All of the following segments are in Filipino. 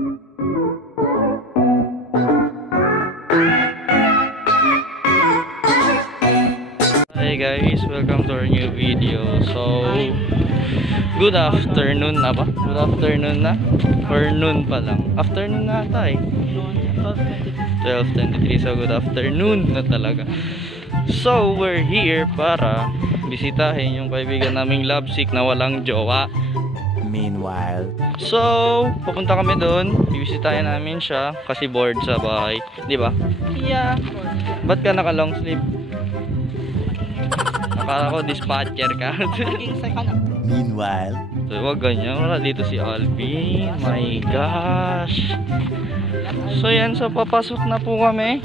Hey guys, welcome to our new video. So, good afternoon na ba? Good afternoon na? Or noon pa lang? Afternoon na ata eh. 12:23, so good afternoon na talaga. So, we're here para bisitahin yung kaibigan naming lovesick na walang jowa. Meanwhile, so, pupunta kami doon. Bibisitahin namin siya kasi bored sa bahay. Di ba? Yeah. Ba't ka naka long sleeve? Akala ko dispatcher ka. meanwhile, So, wag ganyan. Wala dito si Alvin. My gosh. So, yan. So, papasok na po kami.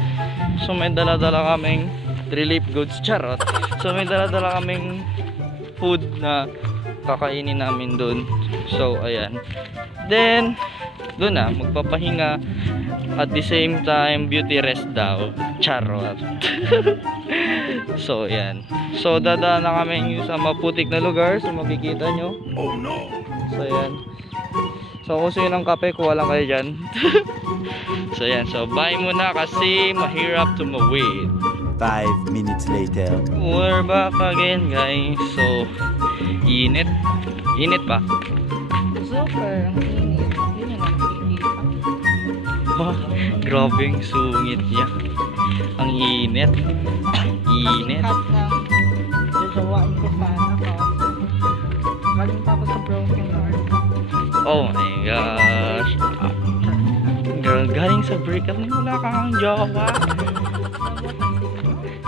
So, may dala-dala kaming relief goods. Charot. So, may dala-dala kaming food na kakainin namin dun. So, ayan. Then, dun na. Magpapahinga. At the same time, beauty rest daw. Charot. So, ayan. So, dadaan na kami sa maputik na lugar. So, makikita nyo. oh no, So, ayan. So, kung sino ng kape, kuha lang kayo dyan. So, ayan. So, bye muna kasi mahirap tumawid. 5 minutes later. We're back again, guys. So, init. Init ba? Super, ang init. Yun yung nakikita. Oh, grabe yung sungit niya. Ang init. Init. Kasing hot ng jajawain ko sana ko. Galing pa ako sa broken heart. Oh my gosh. Girl, galing sa breakup na wala kang jowa.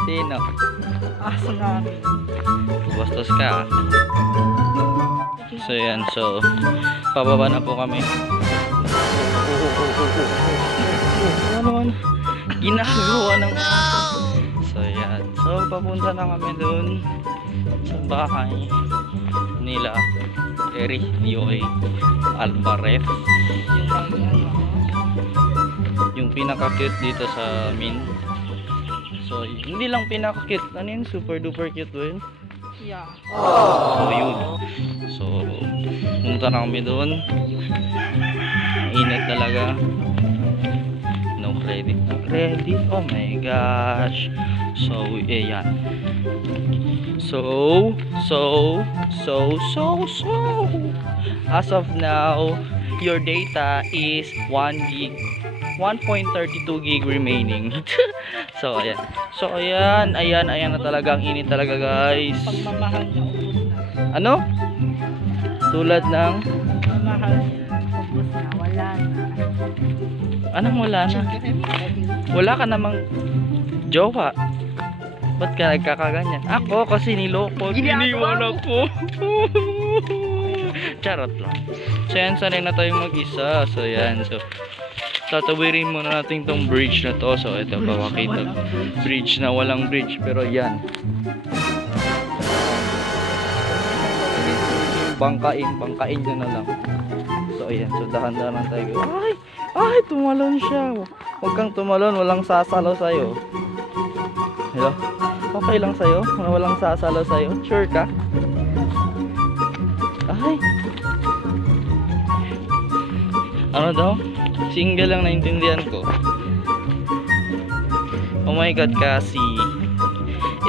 Sino? Aso namin. Bastos ka. So yan, so pababa na po kami. Ano naman ginagawa ng aso. So yan, so papunta na kami dun sa bahay nila Eric D.O.A. Alvarez, yung pinaka-cute dito sa amin. So hindi lang pinaka-cute, ano yun, super duper cute din. Yeah. So yun. So pumunta na kami doon. Init talaga. No credit. No credit. Oh my gosh. So yan. So as of now, your data is 1 gig, 1.32 gig remaining. So ayan. So ayan na talaga, ang init talaga, guys. Pagmamahal niya, ubos na. Ano? Tulad ng Pagmamahal niya, ubos na. Wala na. anong wala na? Wala ka namang jowa. Ba't ka nagkakaganyan? Ako kasi niloko. Iniwan ako. Charot lang. So yan, sanay na tayong mag-isa. So yan. So tatawirin muna natin tong bridge na to. So ito, pakita. Bridge na walang bridge. Pero yan. Bangkain nyo na lang. So ayan. So dahan-dahan tayo. Ay, tumalon siya. Huwag kang tumalon. Walang sasalo sa'yo. Hello? Okay lang sa'yo? Walang sasalo sa'yo? Sure ka? Ay. Ano daw? Single lang naintindihan ko. Oh my god, Cassie.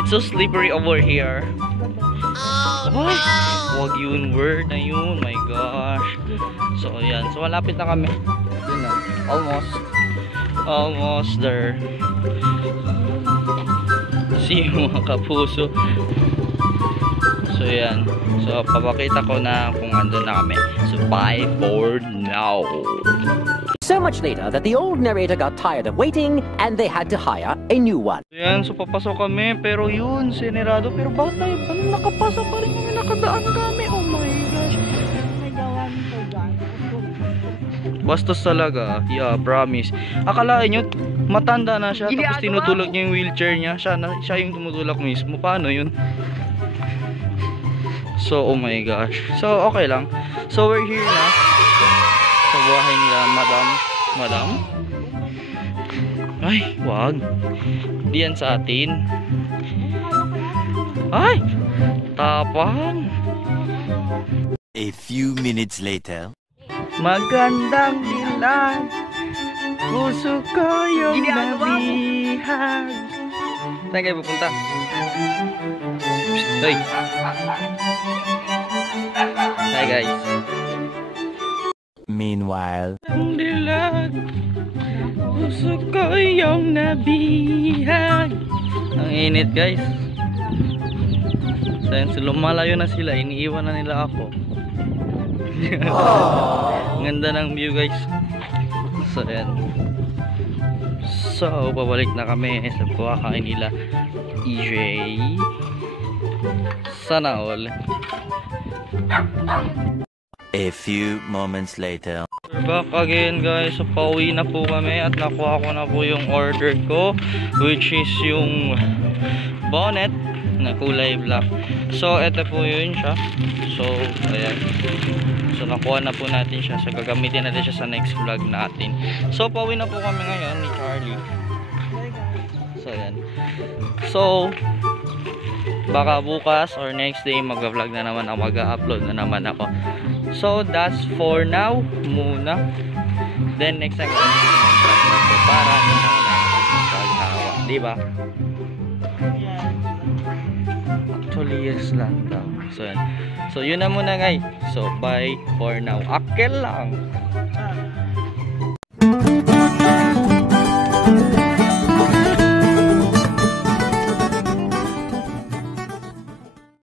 It's so slippery over here. Ay, wag yun word na yun. My gosh. So ayan. So malapit na kami. Yun na. Almost there. See mga kapuso. So yan. So papakita ko na kung andun na kami. So bye for now. So much later that the old narrator got tired of waiting and they had to hire a new one. Yan, so papasok kami. Pero yun, sinirado. Pero bakit tayo? Paano nakapasa pa rin kami? Nakadaan kami. Oh my gosh. May gawan ko dyan. Bastos talaga. Yeah, promise. Akalain nyo, matanda na siya. Tapos tinutulak niya yung wheelchair niya. Siya yung tumutulak mismo. Paano yun? So, oh my gosh. So, okay lang. So, we're here na. Sa buhay nila, madam. Ay, wag. Di yan sa atin. Ay, tapang. A few minutes later. Magandang ulan. Puso ko yung nabihag. Saan kayo pupunta? Psst, hoy. Hi guys. Meanwhile, Ang dilag, puso ko yung nabihag. Ang init guys. So yun, lumalayo na sila, iniiwan na nila ako. Ang ganda ng view guys. So yan. So pabalik na kami sa kuwakain nila EJ. Sana all. a few moments later. We're back again guys. So pauwi na po kami at nakuha ko na po yung order ko, which is yung bonnet na kulay black. So ito po yun siya. So ayan. So nakuha na po natin siya. So gagamitin natin siya sa next vlog natin. So pauwi na po kami ngayon ni Charlie. So ayan. So baka bukas or next day mag-vlog na naman ako, mag-upload na naman ako. So that's for now muna. Then next time para din ako maghahawa, di ba? Actually yes lang daw. So yan. So yun na muna guys. So bye for now. Akel lang.